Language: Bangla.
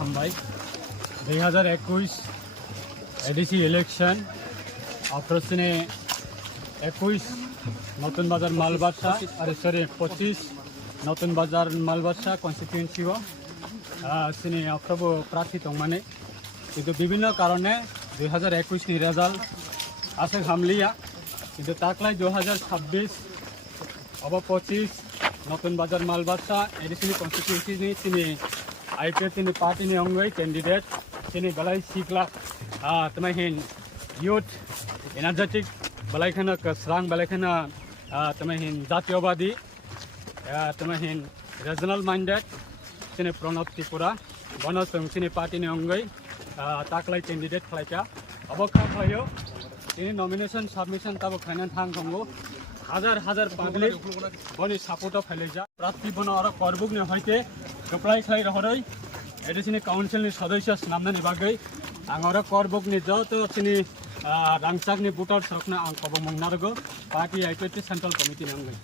হামবাই 2021 এডিসি ইলেকশন অপারেশনে 21 নতুন বাজার মালবাসা আরে সরি 25 নতুন বাজার মালবাসা কনস্টিটুয়েন্সি সিনে অক্টোবর প্রার্থী মানে কিন্তু বিভিন্ন কারণে 2021 नि রেজাল্ট আছে হামলিয়া কিন্তু তাকলাই 2026 अब 25 নতুন বাজার মালবাসা এডিসি কনস্টিটুয়েন্সি नि তিনি आईपीएल तिनी पार्टी नि अंगै कैंडिडेट तिनी बलाई सिक्ला तमाहिन यूथ एनार्जेटिक बलाइखाना कसरांग बलाइखाना तमाहिन जातीयवादी तमाहिन रिजनल माइंडेड तिनी प्रणब त्रिपुरा बनसं तिनी पार्टी नि अंगै ताकलाई कैंडिडेट खालायका अब खायो तिनी नॉमिनेशन सबमिशन तब खाना थांग दंगो हाजार हाजार पाब्लिक बनि सपोर्ट फैलाइजा प्रार्थी बना और करबुक ने हयते कपड़ाई खाई रहरै एडिसिनी काउन्सिल नि सदस्य नामनानि बागै आं और करबुक नि जतो सिनी रांचाक नि बुटर सकना आं कब मंगनारगो पार्टी आइपीटी सेंट्रल कमिटी नांगै